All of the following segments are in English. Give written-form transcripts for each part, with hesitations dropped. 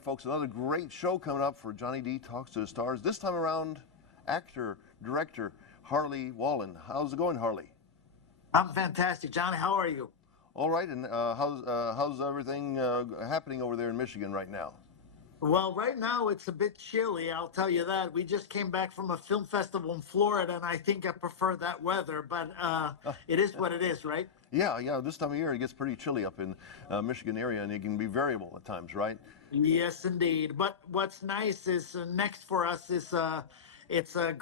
right, folks, another great show coming up for Johnny D Talks to the Stars. This time around, actor, director Harley Wallèn. How's it going, Harley? I'm fantastic, Johnny. How are you? All right, and how's everything happening over there in Michigan right now? Well, right now it's a bit chilly, I'll tell you that. We just came back from a film festival in Florida, and I think I prefer that weather, but it is what it is, right? Yeah. This time of year it gets pretty chilly up in Michigan area, and it can be variable at times, right? Yes, indeed. But what's nice is next for us is it's a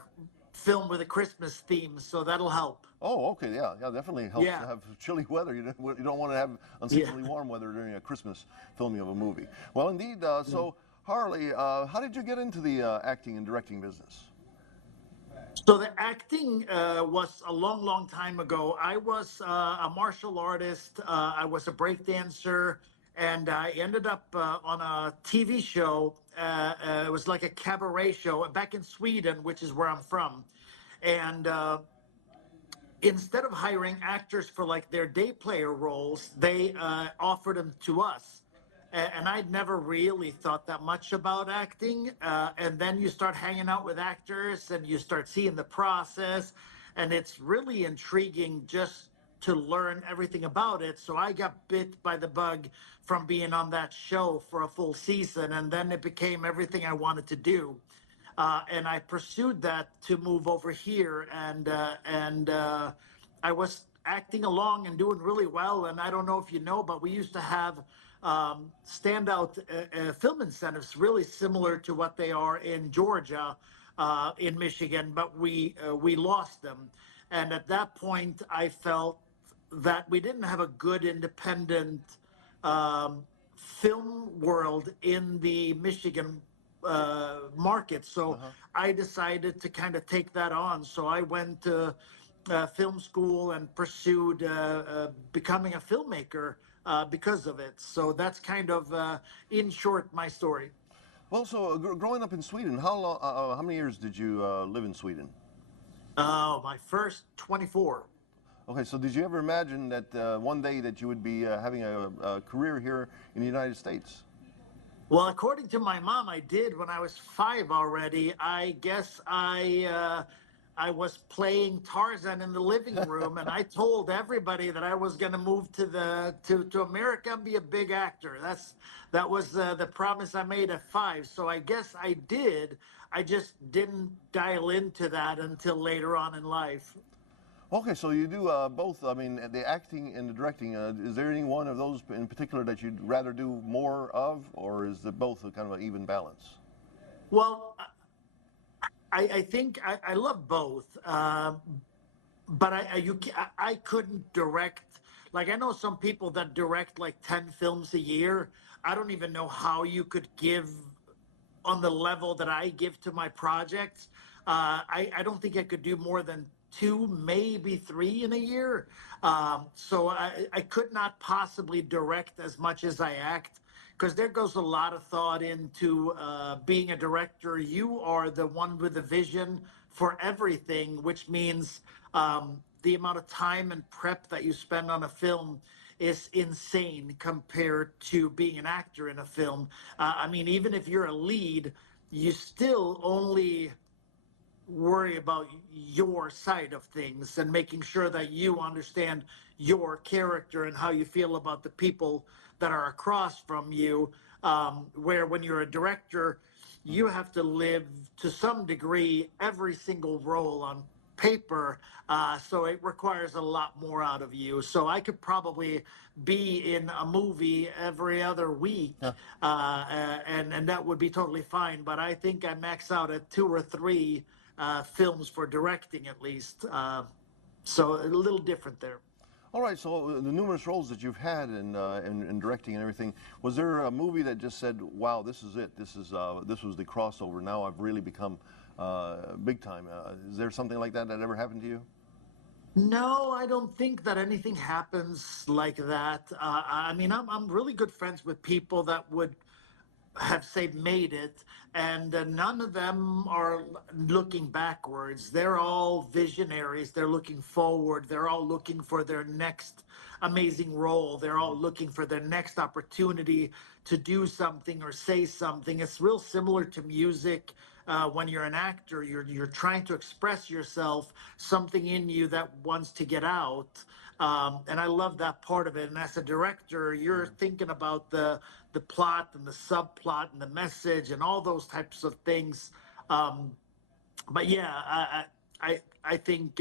film with a Christmas theme, so that'll help. Oh, okay, yeah, definitely helps to Yeah, have chilly weather. You don't want to have yeah. unseasonably warm weather during a Christmas filming of a movie. Well, indeed. So, Harley, how did you get into the acting and directing business? So the acting was a long, long time ago. I was a martial artist. I was a break dancer, and I ended up on a TV show. It was like a cabaret show back in Sweden, which is where I'm from. And instead of hiring actors for like their day player roles, they offered them to us. And I'd never really thought that much about acting. And then you start hanging out with actors and you start seeing the process. And it's really intriguing just to learn everything about it. So I got bit by the bug from being on that show for a full season. And then it became everything I wanted to do. And I pursued that to move over here, and I was acting along and doing really well. And I don't know if you know, but we used to have standout film incentives, really similar to what they are in Georgia, in Michigan, but we lost them. And at that point, I felt that we didn't have a good independent um, film world in the Michigan market. So Uh-huh. I decided to kind of take that on. So I went to film school and pursued becoming a filmmaker because of it. So that's kind of, in short, my story. Well, so growing up in Sweden, how many years did you live in Sweden? My first 24. Okay, so did you ever imagine that one day that you would be having a career here in the United States? Well, according to my mom, I did when I was 5 already. I guess I was playing Tarzan in the living room, and I told everybody that I was going to move to to America and be a big actor. That was the promise I made at 5. So I guess I did. I just didn't dial into that until later on in life. Okay, so you do both. I mean, the acting and the directing. Is there any one of those in particular that you'd rather do more of, or is it both a kind of an even balance? Well, I think I love both, but I couldn't direct. Like I know some people that direct like 10 films a year. I don't even know how you could give on the level that I give to my projects. I don't think I could do more than two, maybe three in a year. So I could not possibly direct as much as I act because there goes a lot of thought into being a director. You are the one with the vision for everything, which means the amount of time and prep that you spend on a film is insane compared to being an actor in a film. I mean, even if you're a lead, you still only worry about your side of things and making sure that you understand your character and how you feel about the people that are across from you. Where when you're a director, you have to live to some degree every single role on paper. So it requires a lot more out of you. So I could probably be in a movie every other week, Yeah. and that would be totally fine. But I think I max out at two or three films for directing at least. So a little different there. All right. So the numerous roles that you've had in directing and everything, was there a movie that just said, "Wow, this is it. This was the crossover. Now I've really become big time." Is there something like that that ever happened to you? No, I don't think that anything happens like that. I mean, I'm really good friends with people that would have say made it, and none of them are looking backwards. They're all visionaries. They're looking forward. They're all looking for their next amazing role. They're all looking for their next opportunity to do something or say something. It's real similar to music. When you're an actor, you're trying to express yourself, something in you that wants to get out. And I love that part of it. And as a director, you're thinking about the plot and the subplot and the message and all those types of things. But yeah, I think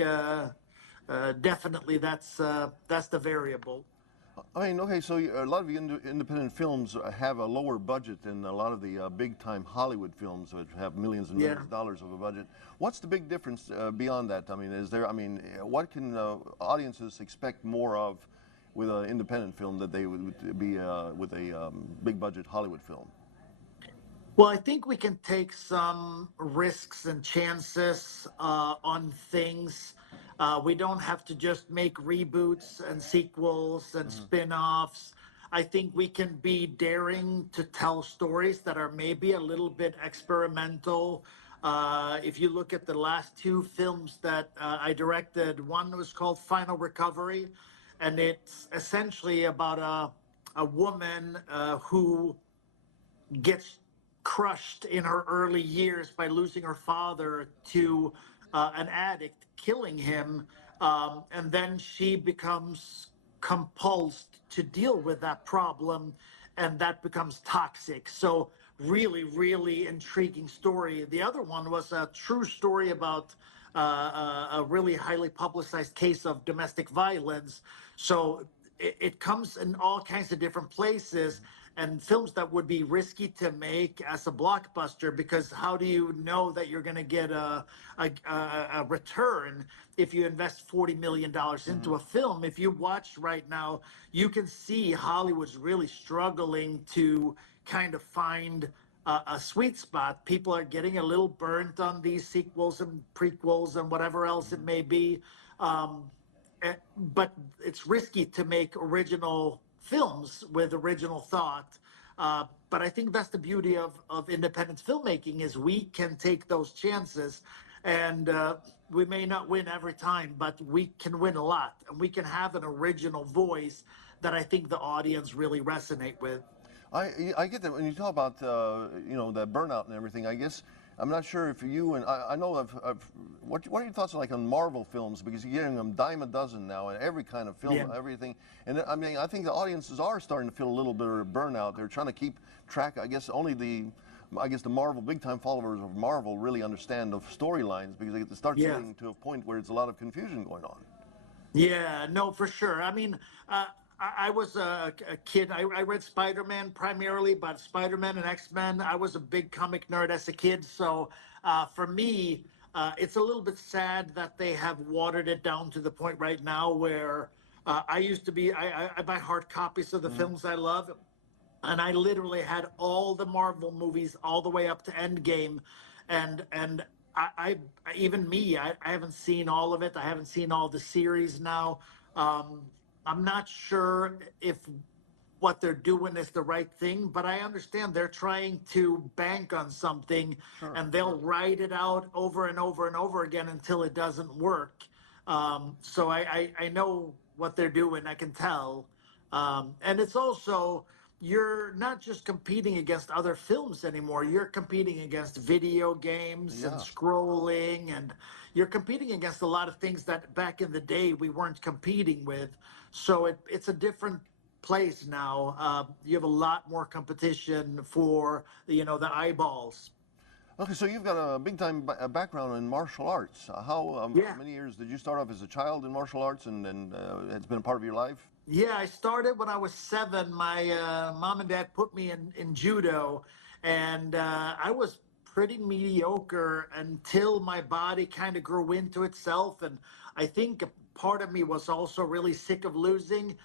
definitely that's the variable. I mean, okay, so a lot of the independent films have a lower budget than a lot of the big-time Hollywood films, which have millions and millions of dollars of a budget. What's the big difference beyond that? I mean, what can audiences expect more of with an independent film that they would be with a big-budget Hollywood film? Well, I think we can take some risks and chances on things. We don't have to just make reboots and sequels and spin-offs. I think we can be daring to tell stories that are maybe a little bit experimental. If you look at the last two films that I directed, one was called Final Recovery, and it's essentially about a woman who gets crushed in her early years by losing her father to an addict, killing him. And then she becomes compulsed to deal with that problem, and that becomes toxic. So, really, really intriguing story. The other one was a true story about a really highly publicized case of domestic violence. So, it comes in all kinds of different places, and films that would be risky to make as a blockbuster, because how do you know that you're going to get a return if you invest $40 million into a film? If you watch right now, you can see Hollywood's really struggling to kind of find a sweet spot. People are getting a little burnt on these sequels and prequels and whatever else it may be. But it's risky to make original films with original thought. But I think that's the beauty of independent filmmaking, is we can take those chances, and we may not win every time, but we can win a lot, and we can have an original voice that I think the audience really resonate with. I get that when you talk about that burnout and everything. I guess I'm not sure if you and I know what are your thoughts like on Marvel films, because you're getting them dime a dozen now and every kind of film, everything. And I mean, I think the audiences are starting to feel a little bit of burnout. They're trying to keep track. I guess the Marvel big time followers of Marvel really understand the storylines, because they get to start getting to a point where it's a lot of confusion going on. Yeah, no, for sure. I mean, I was a kid. I read Spider-Man primarily, but Spider-Man and X-Men. I was a big comic nerd as a kid. So for me, it's a little bit sad that they have watered it down to the point right now where I used to be, I buy hard copies of the films I love. And I literally had all the Marvel movies all the way up to Endgame. And I even me, I haven't seen all of it. I haven't seen all the series now. I'm not sure if what they're doing is the right thing, but I understand they're trying to bank on something, and they'll write it out over and over and over again until it doesn't work. So I know what they're doing. I can tell. And it's also, you're not just competing against other films anymore. You're competing against video games and scrolling, and you're competing against a lot of things that back in the day we weren't competing with. So it's a different place now. You have a lot more competition for the eyeballs. Okay, so you've got a big time background in martial arts. How many years did you start off as a child in martial arts, and it's been a part of your life? Yeah, I started when I was 7. My mom and dad put me in judo, and I was pretty mediocre until my body kind of grew into itself. And I think a part of me was also really sick of losing.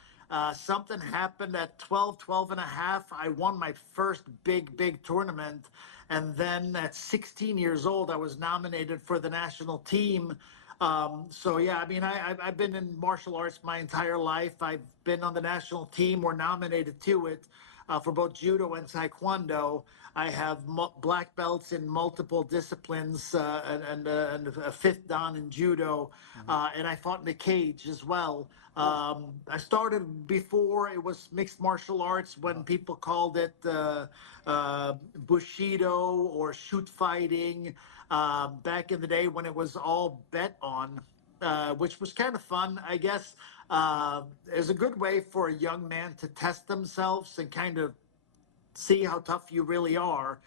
Something happened at 12, 12 and a half. I won my first big tournament. And then at 16 years old, I was nominated for the national team. So yeah, I mean, I've been in martial arts my entire life. I've been on the national team. We're nominated to it. for both judo and taekwondo. I have black belts in multiple disciplines and a fifth dan in judo, and I fought in the cage as well. I started before it was mixed martial arts when people called it Bushido or shoot fighting. Back in the day when it was all bet on, which was kind of fun, I guess. Is a good way for a young man to test themselves and kind of see how tough you really are.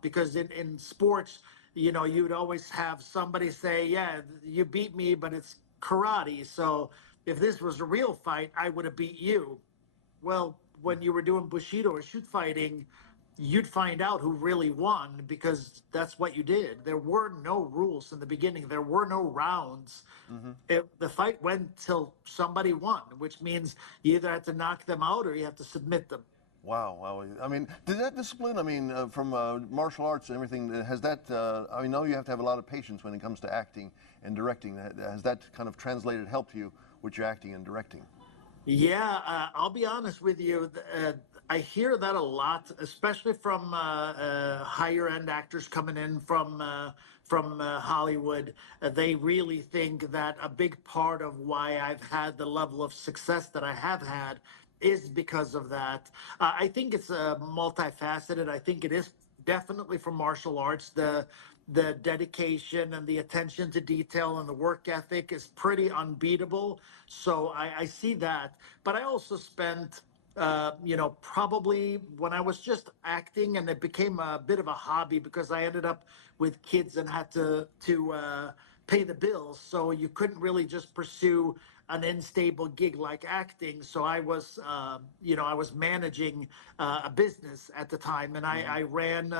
Because in sports, you know, you'd always have somebody say, yeah, you beat me, but it's karate. So if this was a real fight, I would have beat you. Well, when you were doing Bushido or shoot fighting, you'd find out who really won because that's what you did. There were no rules in the beginning. There were no rounds. The fight went till somebody won, which means you either had to knock them out or you have to submit them. Wow, wow. I mean, did that discipline, I mean, from martial arts and everything, has that, I mean, I know you have to have a lot of patience when it comes to acting and directing. Has that kind of translated, helped you with your acting and directing? Yeah, I'll be honest with you. I hear that a lot, especially from higher end actors coming in from Hollywood. They really think that a big part of why I've had the level of success that I have had is because of that. I think it's multifaceted. I think it is definitely from martial arts. The dedication and the attention to detail and the work ethic is pretty unbeatable. So I see that. But I also spent, you know, probably when I was just acting and it became a bit of a hobby because I ended up with kids and had to pay the bills. So you couldn't really just pursue an unstable gig like acting. So I was, you know, I was managing a business at the time, and I ran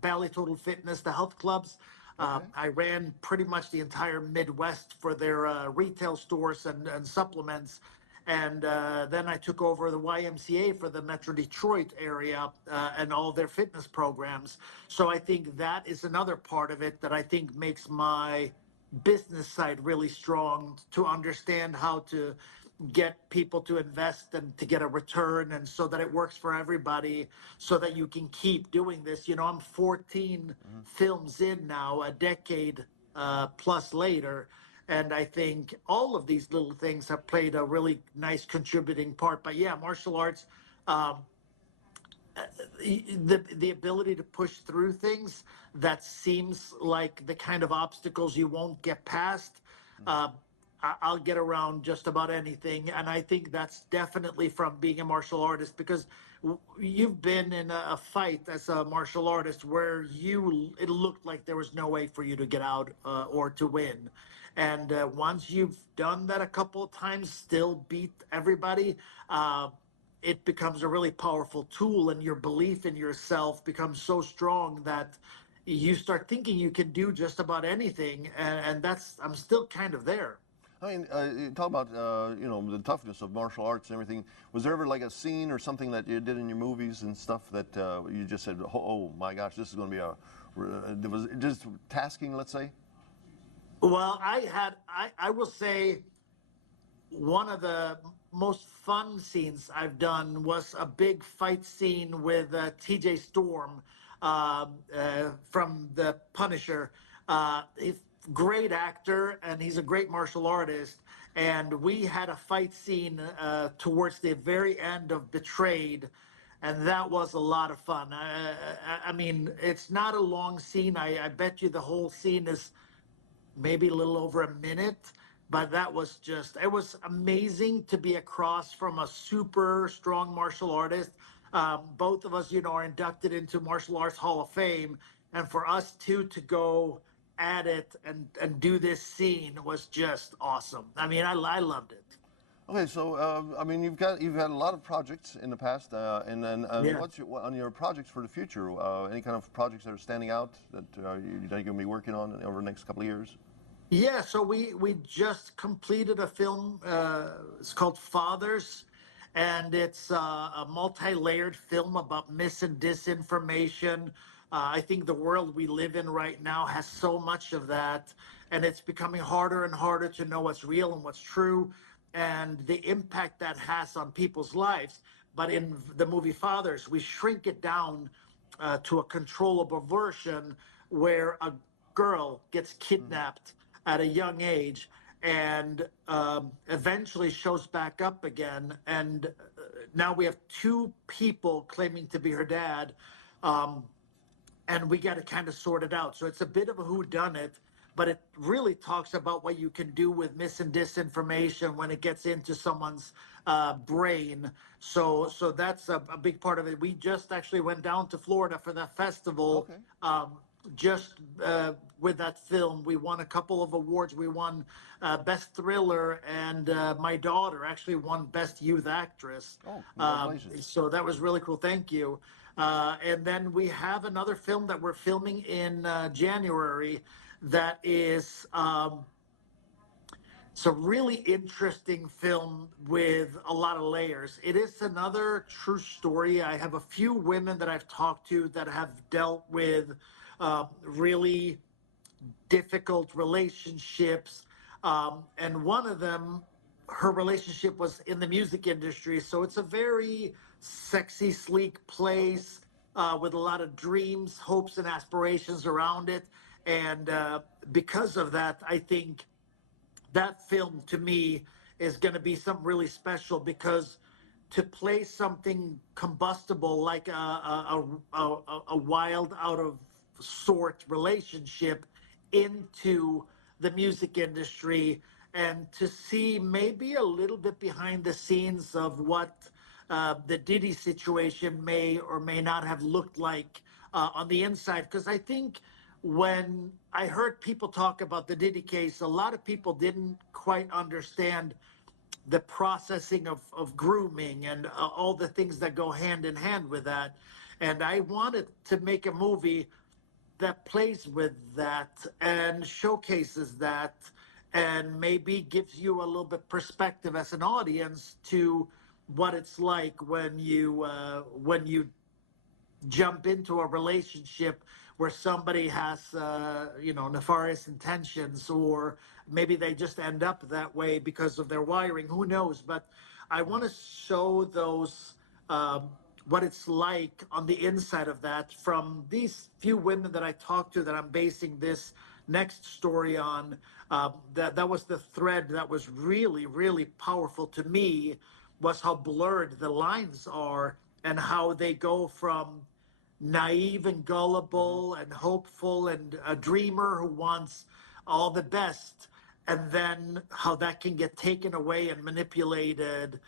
Bally Total Fitness, the health clubs. Okay. I ran pretty much the entire Midwest for their retail stores and supplements. And then I took over the YMCA for the Metro Detroit area and all their fitness programs. So I think that is another part of it that I think makes my business side really strong to understand how to get people to invest and to get a return and so that it works for everybody so that you can keep doing this. You know, I'm 14 films in now, a decade plus later. And I think all of these little things have played a really nice contributing part. But yeah, martial arts, um, the ability to push through things that seems like the kind of obstacles you won't get past. Uh, I'll get around just about anything, and I think that's definitely from being a martial artist because you've been in a fight as a martial artist where it looked like there was no way for you to get out or to win. And once you've done that a couple of times, still beat everybody, it becomes a really powerful tool, and your belief in yourself becomes so strong that you start thinking you can do just about anything. And that's, I'm still kind of there. I mean, you talk about, you know, the toughness of martial arts and everything. Was there ever like a scene or something that you did in your movies and stuff that you just said, oh my gosh, this is going to be it was just tasking, let's say? Well, I will say one of the most fun scenes I've done was a big fight scene with TJ Storm from The Punisher. He's a great actor and he's a great martial artist. And we had a fight scene towards the very end of Betrayed. And that was a lot of fun. I mean, it's not a long scene. I bet you the whole scene is maybe a little over a minute, but that was just, it was amazing to be across from a super strong martial artist. Both of us, you know, are inducted into Martial Arts Hall of Fame. And for us two to go at it and do this scene was just awesome. I mean, I loved it. Okay, so I mean, you've had a lot of projects in the past, and then Yeah. on your projects for the future? Any kind of projects that are standing out that you're going to be working on over the next couple of years? Yeah, so we just completed a film. It's called Fathers, and it's a multi-layered film about mis and disinformation. I think the world we live in right now has so much of that, and it's becoming harder and harder to know what's real and what's true. and the impact that has on people's lives. But in the movie Fathers, we shrink it down to a controllable version where a girl gets kidnapped at a young age and eventually shows back up again. And now we have two people claiming to be her dad. And we got to kind of sort it out. So it's a bit of a whodunit, but it really talks about what you can do with mis and disinformation when it gets into someone's brain. So that's a big part of it. We just actually went down to Florida for that festival. Okay. Just with that film, we won a couple of awards. We won Best Thriller, and my daughter actually won Best Youth Actress. Oh, congratulations. So that was really cool. Thank you. And then we have another film that we're filming in January that is it's a really interesting film with a lot of layers. It is another true story. I have a few women that I've talked to that have dealt with really difficult relationships. And one of them, her relationship was in the music industry. So it's a very sexy, sleek place with a lot of dreams, hopes, and aspirations around it. And because of that, I think that film to me is going to be something really special, because to play something combustible like a wild, out of sort relationship into the music industry, and to see maybe a little bit behind the scenes of what the Diddy situation may or may not have looked like on the inside. Because I think when I heard people talk about the Diddy case, a lot of people didn't quite understand the processing of grooming and all the things that go hand in hand with that. And I wanted to make a movie that plays with that and showcases that, and maybe gives you a little bit perspective as an audience to what it's like when you jump into a relationship where somebody has nefarious intentions, or maybe they just end up that way because of their wiring. Who knows? But I want to show those what it's like on the inside of that from these few women that I talked to that I'm basing this next story on. That was the thread that was really, really powerful to me, was how blurred the lines are and how they go from naive and gullible and hopeful and a dreamer who wants all the best, and then how that can get taken away and manipulated.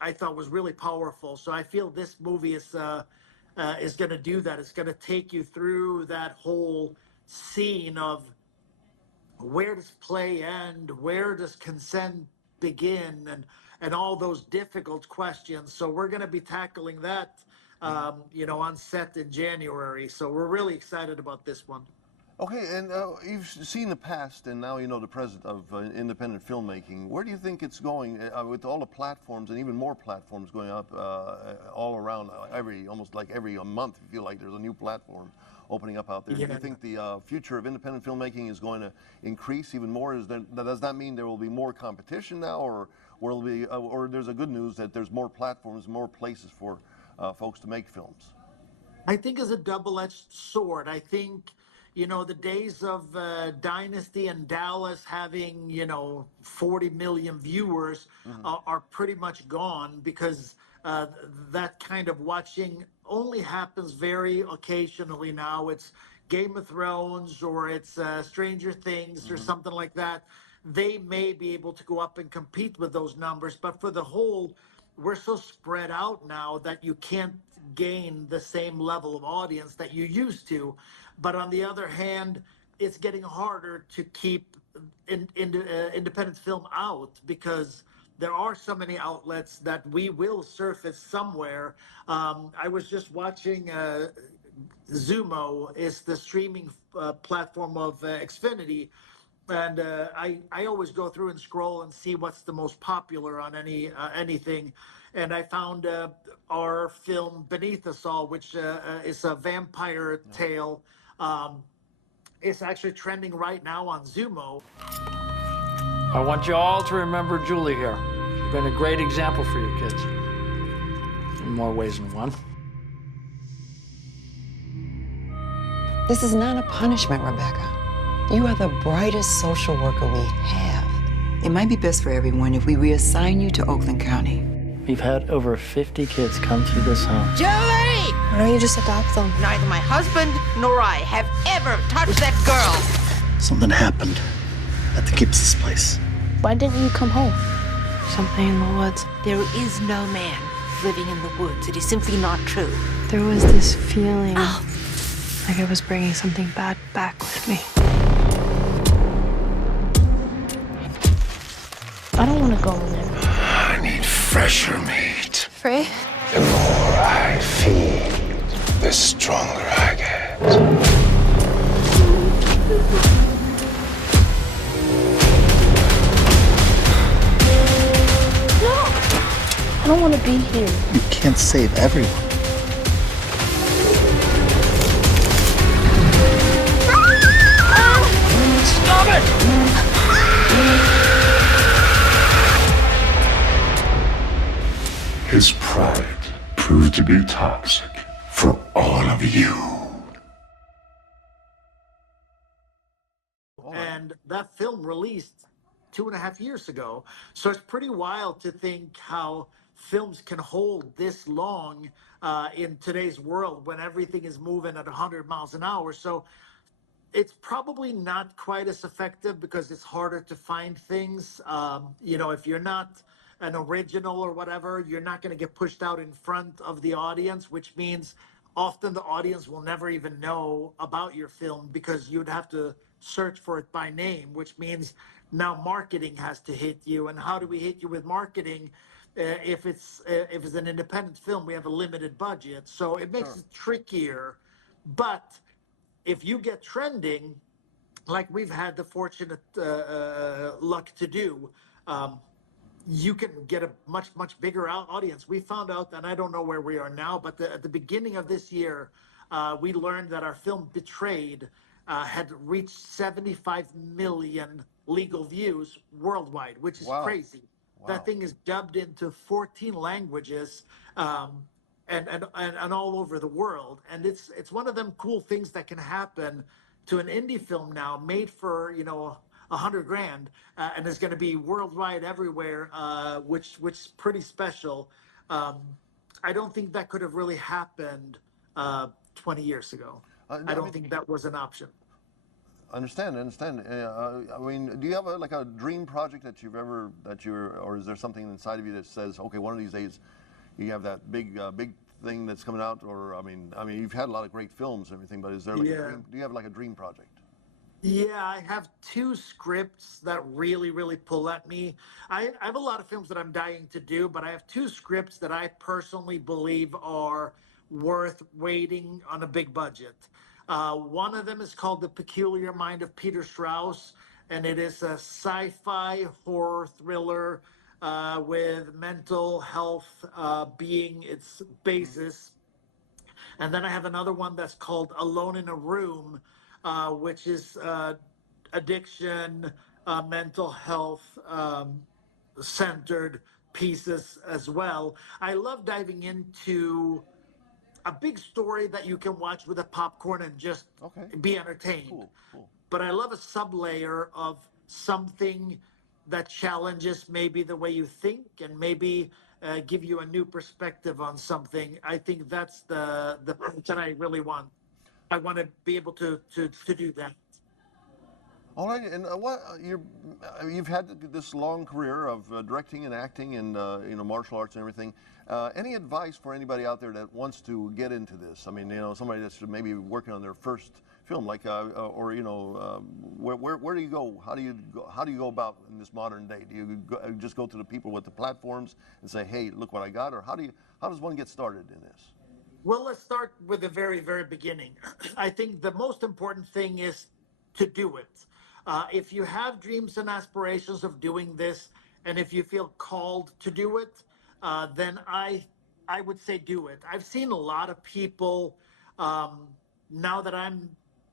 I thought was really powerful. So I feel this movie is going to do that. It's going to take you through that whole scene of where does play end, where does consent begin, and all those difficult questions. So we're going to be tackling that on set in January. So we're really excited about this one. Okay, and you've seen the past, and now you know the present of independent filmmaking. Where do you think it's going with all the platforms, and even more platforms going up all around? Almost like every month, you feel like there's a new platform opening up out there. Yeah. Do you think the future of independent filmmaking is going to increase even more? Does that mean there will be more competition now, or will be, or there's a good news that there's more platforms, more places for folks to make films? I think it's a double-edged sword. I think, the days of Dynasty and Dallas having, 40 million viewers are pretty much gone, because that kind of watching only happens very occasionally now. It's Game of Thrones, or it's Stranger Things, or something like that. They may be able to go up and compete with those numbers, but for the whole, we're so spread out now that you can't gain the same level of audience that you used to. But on the other hand, it's getting harder to keep independent film out, because there are so many outlets that we will surface somewhere. I was just watching Zumo, is the streaming platform of Xfinity. And I always go through and scroll and see what's the most popular on anything. And I found our film Beneath Us All, which is a vampire tale. It's actually trending right now on Zumo. I want you all to remember Julie here. She's been a great example for you kids. In more ways than one. This is not a punishment, Rebecca. You are the brightest social worker we have. It might be best for everyone if we reassign you to Oakland County. We've had over 50 kids come through this home. Joey! Why don't you just adopt them? Neither my husband nor I have ever touched that girl. Something happened at the Gibbs' place. Why didn't you come home? Something in the woods. There is no man living in the woods. It is simply not true. There was this feeling like I was bringing something bad back with me. I don't want to go in there. I need fresher meat. Frey? The more I feed, the stronger I get. No! I don't want to be here. You can't save everyone. Stop it! His pride proved to be toxic for all of you. And that film released 2.5 years ago. So it's pretty wild to think how films can hold this long in today's world when everything is moving at 100 miles an hour. So it's probably not quite as effective because it's harder to find things. If you're not an original or whatever, you're not going to get pushed out in front of the audience, which means often the audience will never even know about your film because you'd have to search for it by name, which means now marketing has to hit you. And how do we hit you with marketing? If it's an independent film, we have a limited budget, so it makes it trickier. But if you get trending, like we've had the fortunate luck to do, you can get a much, much bigger audience. We found out, and I don't know where we are now, but at the beginning of this year, we learned that our film Betrayed had reached 75 million legal views worldwide, which is crazy. Wow. That thing is dubbed into 14 languages and all over the world. And it's one of them cool things that can happen to an indie film now made for, $100,000 and is going to be worldwide everywhere, which is pretty special. I don't think that could have really happened 20 years ago. I don't think that was an option. Understand. I mean, do you have a dream project that or is there something inside of you that says, okay, one of these days you have that big thing that's coming out? Or I mean, you've had a lot of great films and everything, but is there a dream, do you have a dream project? Yeah, I have 2 scripts that really, really pull at me. I have a lot of films that I'm dying to do, but I have 2 scripts that I personally believe are worth waiting on a big budget. One of them is called The Peculiar Mind of Peter Strauss, and it is a sci-fi horror thriller with mental health being its basis. And then I have another one that's called Alone in a Room, which is addiction, mental health centered pieces as well. I love diving into a big story that you can watch with a popcorn and just be entertained. Cool. But I love a sub-layer of something that challenges maybe the way you think and maybe give you a new perspective on something. I think that's the that I really want. I want to be able to do that. All right, and you've had this long career of directing and acting and martial arts and everything. Any advice for anybody out there that wants to get into this? I mean, somebody that's maybe working on their first film, like where do you go? How do you go about in this modern day? Do you just go to the people with the platforms and say, hey, look what I got, or how does one get started in this? Well, let's start with the very, very beginning. I think the most important thing is to do it. If you have dreams and aspirations of doing this, and if you feel called to do it, then I would say do it. I've seen a lot of people, now that I'm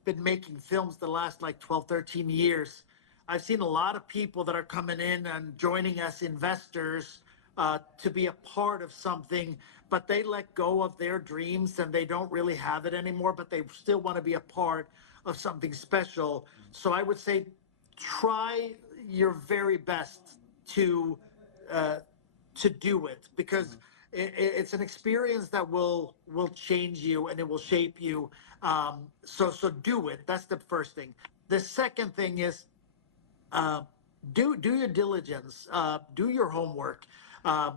been making films the last 12, 13 years, I've seen a lot of people that are coming in and joining us investors to be a part of something, but they let go of their dreams and they don't really have it anymore, but they still want to be a part of something special. So I would say try your very best to do it, because it's an experience that will change you and it will shape you. So do it. That's the first thing. The second thing is do your diligence, do your homework. Uh,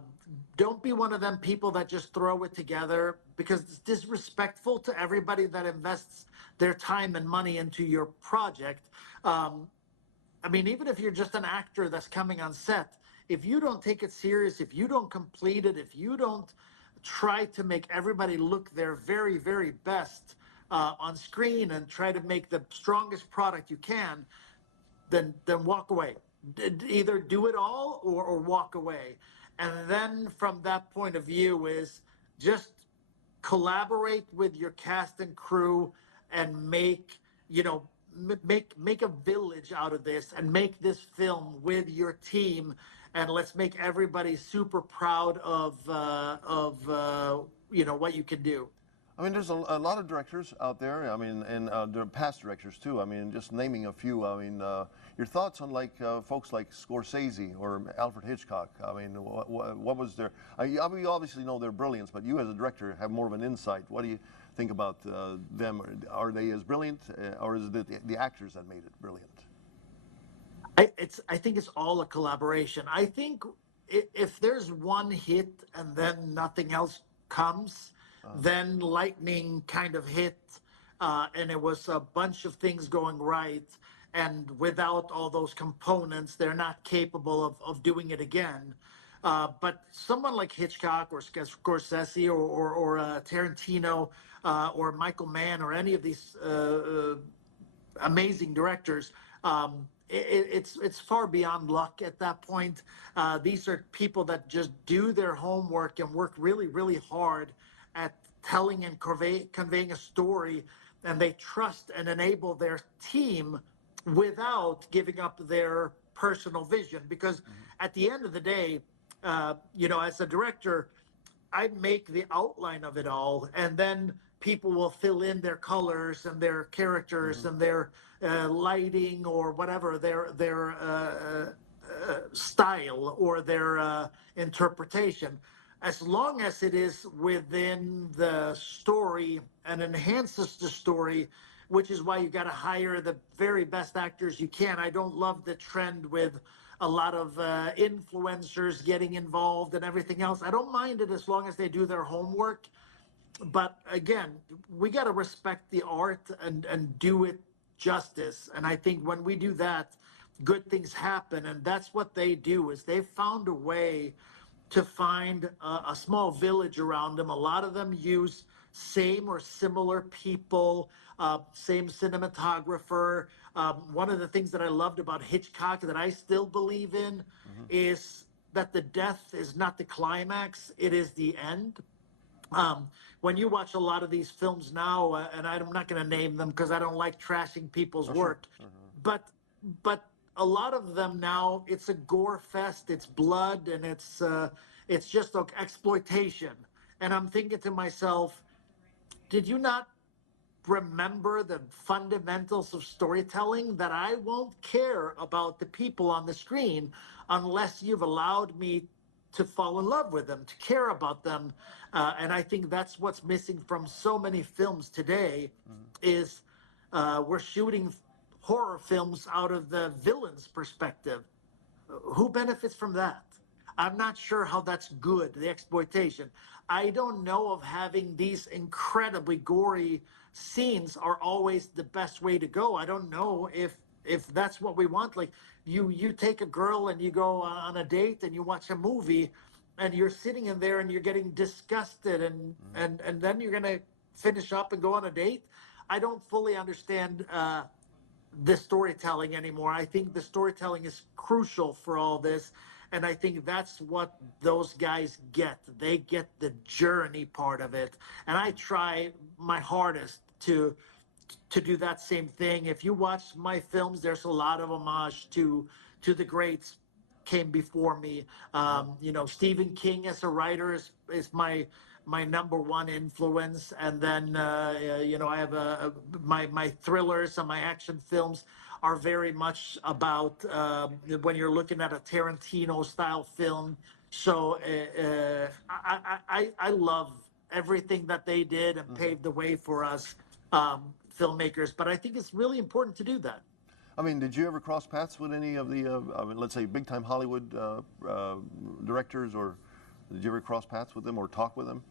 don't be one of them people that just throw it together, because it's disrespectful to everybody that invests their time and money into your project. I mean, even if you're just an actor that's coming on set, if you don't take it serious, if you don't complete it, if you don't try to make everybody look their very, very best on screen and try to make the strongest product you can, then walk away. Either do it all or walk away. And then from that point of view is just collaborate with your cast and crew and make, make a village out of this and make this film with your team, and let's make everybody super proud of what you can do. I mean, there's a lot of directors out there. I mean, and there are past directors too. I mean, just naming a few. I mean, your thoughts on folks like Scorsese or Alfred Hitchcock. I mean, what was their? You obviously know their brilliance, but you as a director have more of an insight. What do you think about them? Are they as brilliant, or is it the actors that made it brilliant? I think it's all a collaboration. I think if there's one hit and then nothing else comes, then lightning kind of hit, and it was a bunch of things going right. And without all those components, they're not capable of doing it again. But someone like Hitchcock or Scorsese or Tarantino or Michael Mann or any of these amazing directors, it's far beyond luck at that point. These are people that just do their homework and work really, really hard at telling and conveying a story, and they trust and enable their team without giving up their personal vision. Because at the end of the day, as a director, I make the outline of it all, and then people will fill in their colors and their characters and their lighting or whatever, their style or their interpretation. As long as it is within the story and enhances the story, which is why you got to hire the very best actors you can. I don't love the trend with a lot of influencers getting involved and everything else. I don't mind it as long as they do their homework. But again, we got to respect the art and do it justice. And I think when we do that, good things happen. And that's what they do, is they've found a way to find a small village around them. A lot of them use same or similar people, same cinematographer. One of the things that I loved about Hitchcock that I still believe in is that the death is not the climax, it is the end. When you watch a lot of these films now, and I'm not going to name them because I don't like trashing people's work, but a lot of them now, it's a gore fest, it's blood, and it's just like exploitation. And I'm thinking to myself, did you not remember the fundamentals of storytelling, that I won't care about the people on the screen unless you've allowed me to fall in love with them, to care about them? And I think that's what's missing from so many films today, is we're shooting horror films out of the villain's perspective. Who benefits from that? I'm not sure how that's good, the exploitation. I don't know of having these incredibly gory scenes are always the best way to go. I don't know if that's what we want. Like you take a girl and you go on a date and you watch a movie and you're sitting in there and you're getting disgusted and then you're going to finish up and go on a date. I don't fully understand the storytelling anymore. I think the storytelling is crucial for all this. And I think that's what those guys get. They get the journey part of it. And I try my hardest to to do that same thing. If you watch my films, there's a lot of homage to the greats came before me. You know, Stephen King as a writer is my number one influence, and then you know, I have my thrillers and my action films are very much about when you're looking at a Tarantino style film. So I love everything that they did and paved the way for us filmmakers. But I think it's really important to do that. I mean, did you ever cross paths with any of the, I mean, let's say, big-time Hollywood directors, or did you ever cross paths with them or talk with them?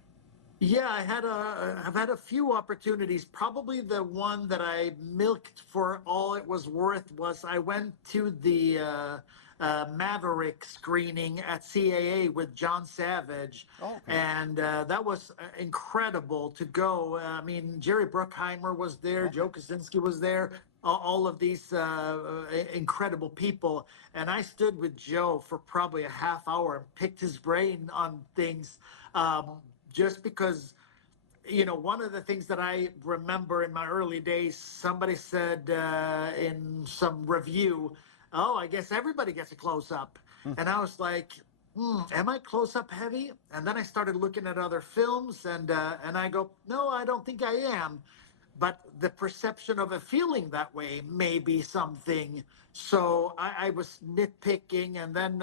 Yeah, I've had a few opportunities. Probably the one that I milked for all it was worth was I went to the Maverick screening at CAA with John Savage, and that was incredible to go. I mean, Jerry Bruckheimer was there, Joe Kosinski was there, all of these incredible people, and I stood with Joe for probably a half hour and picked his brain on things. Just because, you know, one of the things that I remember in my early days, somebody said in some review, "Oh, I guess everybody gets a close up." And I was like, am I close up heavy? And then I started looking at other films, and I go, no, I don't think I am. But the perception of a feeling that way may be something. So I was nitpicking, and then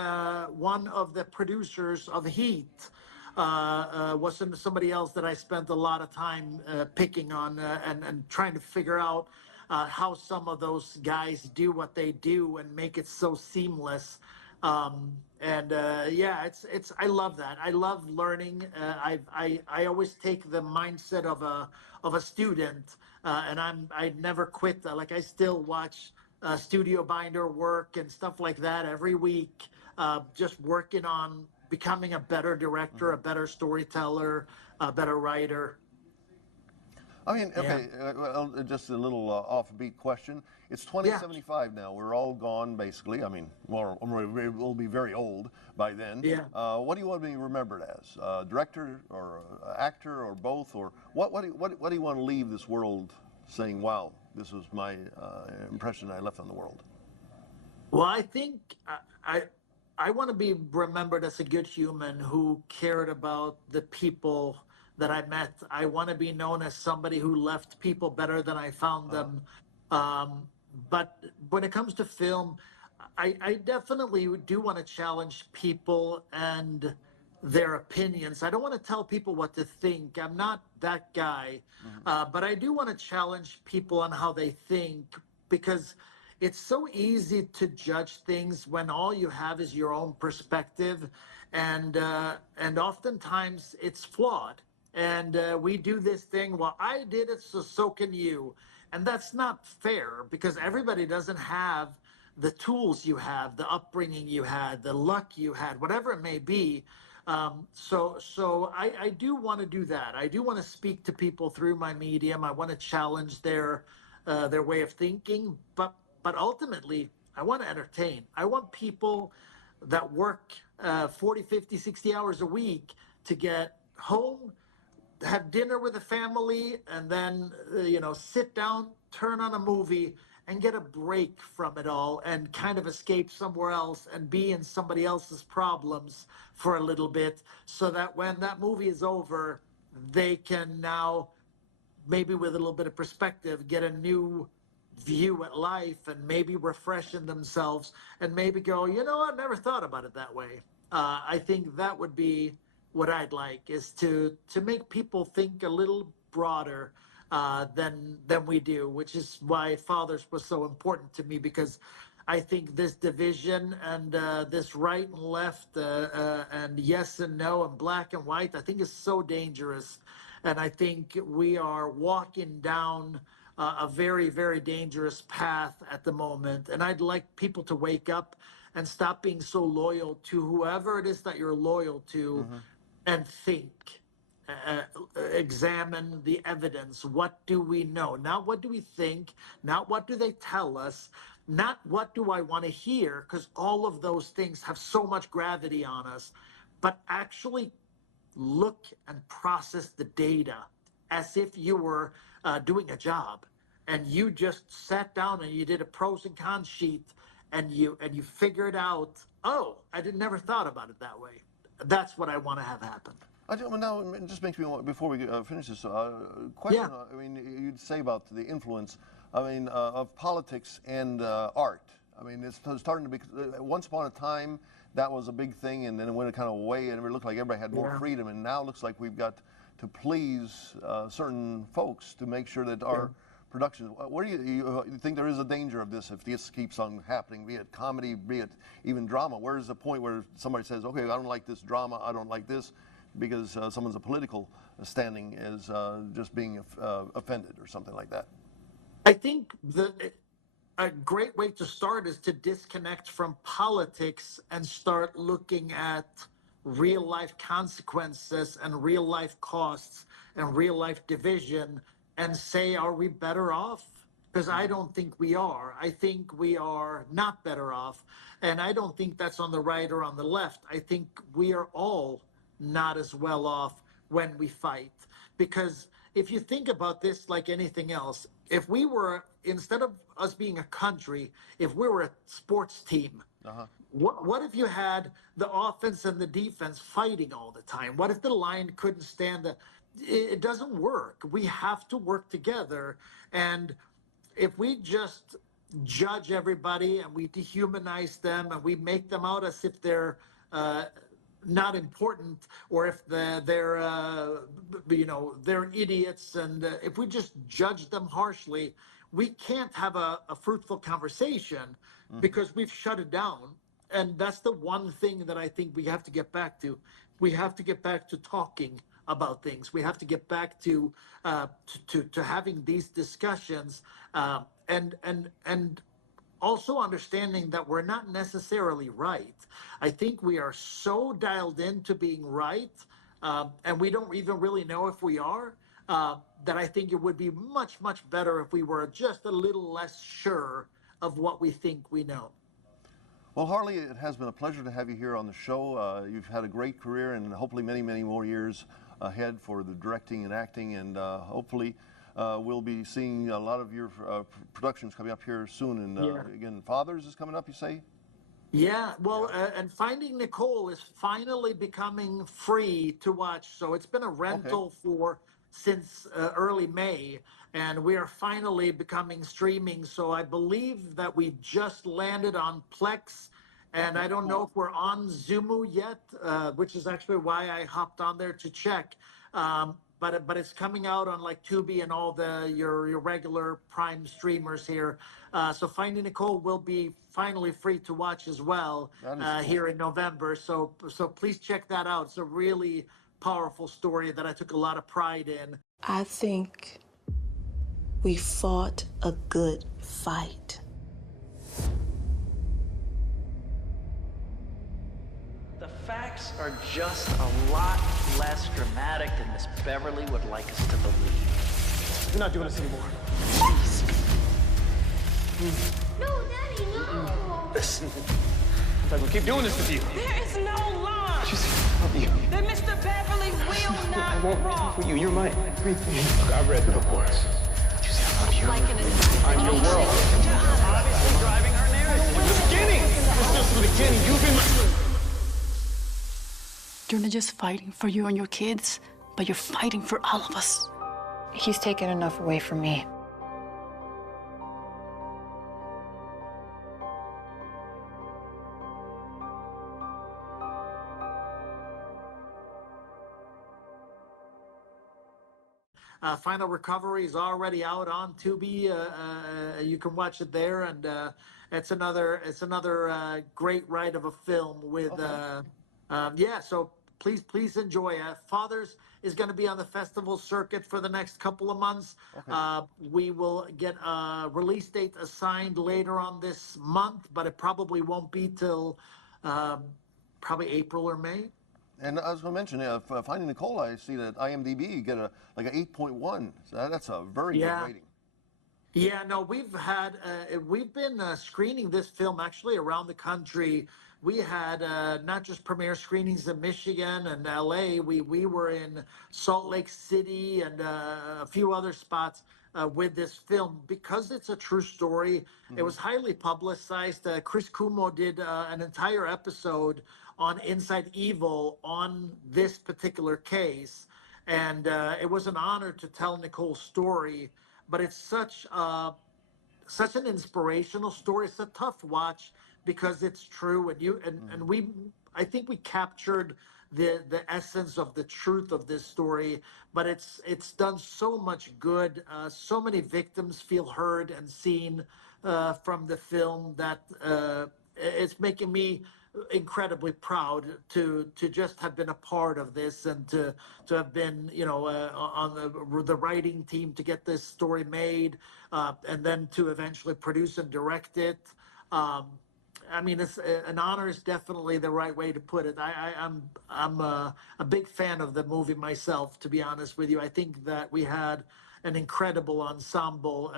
one of the producers of Heat was somebody else that I spent a lot of time picking on and trying to figure out how some of those guys do what they do and make it so seamless. Yeah, it's I love that. I love learning. I always take the mindset of a student, and I never quit. Like, I still watch studio binder work and stuff like that every week, just working on becoming a better director, a better storyteller, a better writer. I mean, okay, well, just a little offbeat question. It's 2075 now. We're all gone, basically. I mean, we'll be very old by then. Yeah. What do you want to be remembered as? Director or actor or both? Or what do you want to leave this world saying, wow, this was my impression I left on the world? Well, I think I want to be remembered as a good human who cared about the people that I met. I want to be known as somebody who left people better than I found them. But when it comes to film, I definitely do want to challenge people and their opinions. I don't want to tell people what to think. I'm not that guy. But I do want to challenge people on how they think, because it's so easy to judge things when all you have is your own perspective, and oftentimes it's flawed. And we do this thing, well, I did it, so can you. And that's not fair, because everybody doesn't have the tools you have, the upbringing you had, the luck you had, whatever it may be. So I do want to do that. I do want to speak to people through my medium. I want to challenge their way of thinking, but ultimately, I want to entertain. I want people that work 40, 50, 60 hours a week to get home, have dinner with the family, and then, you know, sit down, turn on a movie, and get a break from it all and kind of escape somewhere else and be in somebody else's problems for a little bit, so that when that movie is over, they can now, maybe with a little bit of perspective, get a new view at life and maybe refreshen themselves and maybe go, you know, I never thought about it that way. I think that would be what I'd like, is to make people think a little broader than we do, which is why Fathers was so important to me, because I think this division and this right and left and yes and no and black and white, I think is so dangerous. And I think we are walking down a very, very dangerous path at the moment. And I'd like people to wake up and stop being so loyal to whoever it is that you're loyal to, and think, examine the evidence. What do we know? Not what do we think, not what do they tell us, not what do I want to hear, because all of those things have so much gravity on us, but actually look and process the data as if you were doing a job. and you just sat down and you did a pros and cons sheet, and you figured out, oh, I never thought about it that way. That's what I want to have happen. Well, now it just makes me want, before we finish this question. Yeah. I mean, you'd say about the influence. I mean, of politics and art. I mean, it's starting to be. Once upon a time, that was a big thing, and then it went kind of away, and it looked like everybody had more freedom. And now it looks like we've got to please certain folks to make sure that our production. What do you think there is a danger of this if this keeps on happening? Be it comedy, be it even drama. Where is the point where somebody says, "Okay, I don't like this drama. I don't like this," because someone's a political standing is just being offended or something like that? I think a great way to start is to disconnect from politics and start looking at real life consequences and real life costs and real life division and say, are we better off? Because I don't think we are. I think we are not better off. And I don't think that's on the right or on the left. I think we are all not as well off when we fight. Because if you think about this like anything else, if we were, instead of us being a country, if we were a sports team, what if you had the offense and the defense fighting all the time? What if the line couldn't stand it doesn't work. We have to work together. And if we just judge everybody and we dehumanize them and we make them out as if they're not important, or if they're idiots, and if we just judge them harshly, we can't have a fruitful conversation because we've shut it down. And that's the one thing that I think we have to get back to. We have to get back to talking about things. We have to get back to having these discussions, and also understanding that we're not necessarily right. I think we are so dialed into being right, and we don't even really know if we are, that I think it would be much, much better if we were just a little less sure of what we think we know. Well, Harley, it has been a pleasure to have you here on the show. You've had a great career and hopefully many, many more years ahead for the directing and acting, and hopefully we'll be seeing a lot of your productions coming up here soon. And again, Fathers is coming up, you say? Yeah, well, and Finding Nicole is finally becoming free to watch. So it's been a rental since early May, and we are finally becoming streaming. So I believe that we just landed on Plex, and I don't know if we're on Zumu yet, which is actually why I hopped on there to check. But it's coming out on like Tubi and all your regular Prime streamers here. So Finding Nicole will be finally free to watch as well here in November. So please check that out. It's a really powerful story that I took a lot of pride in. I think we fought a good fight. The facts are just a lot less dramatic than Miss Beverly would like us to believe. We're not doing this anymore. No, Daddy, no. Listen, I'm not gonna keep doing this with you. There is no line I love you. that Mr. Beverly will not I won't cross. for you. You're my everything. Look, I read the reports. I love you. I'm your world. Obviously driving her narrative. From the beginning. It's just the beginning. You've been. You're not just fighting for you and your kids, but you're fighting for all of us. He's taken enough away from me. Final Recovery is already out on Tubi. You can watch it there, and it's another great ride of a film with so please enjoy. Fathers is going to be on the festival circuit for the next couple of months. We will get a release date assigned later on this month, but it probably won't be till probably April or May. And I was going to mention, Finding Nicole, I see that IMDb get an 8.1. So that's a very good rating. Yeah, no, we've been screening this film actually around the country. We had not just premiere screenings in Michigan and LA. We were in Salt Lake City and a few other spots. with this film because it's a true story. It was highly publicized. Chris Cuomo did an entire episode on Inside Evil on this particular case, and it was an honor to tell Nicole's story. But it's such an inspirational story. It's a tough watch because it's true, and we, I think we captured the essence of the truth of this story. But it's done so much good. So many victims feel heard and seen from the film that it's making me incredibly proud to just have been a part of this and to have been on the writing team to get this story made and then to eventually produce and direct it. I mean, it's an honor is definitely the right way to put it. I'm a big fan of the movie myself, to be honest with you. I think that we had an incredible ensemble.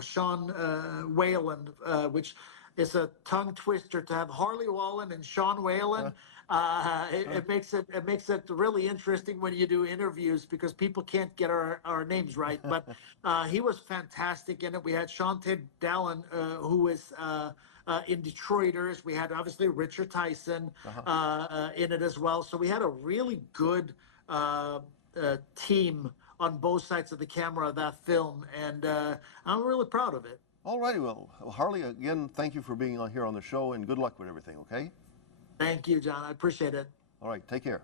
Sean Whalen, which is a tongue twister to have Harley Wallèn and Sean Whalen. It makes it really interesting when you do interviews because people can't get our names right. But he was fantastic in it. We had Shantae Dallin, who is in Detroiters. We had obviously Richard Tyson in it as well. So we had a really good team on both sides of the camera of that film, and I'm really proud of it. All righty, well, Harley, again, thank you for being on here on the show, and good luck with everything, okay? Thank you, John. I appreciate it. All right, take care.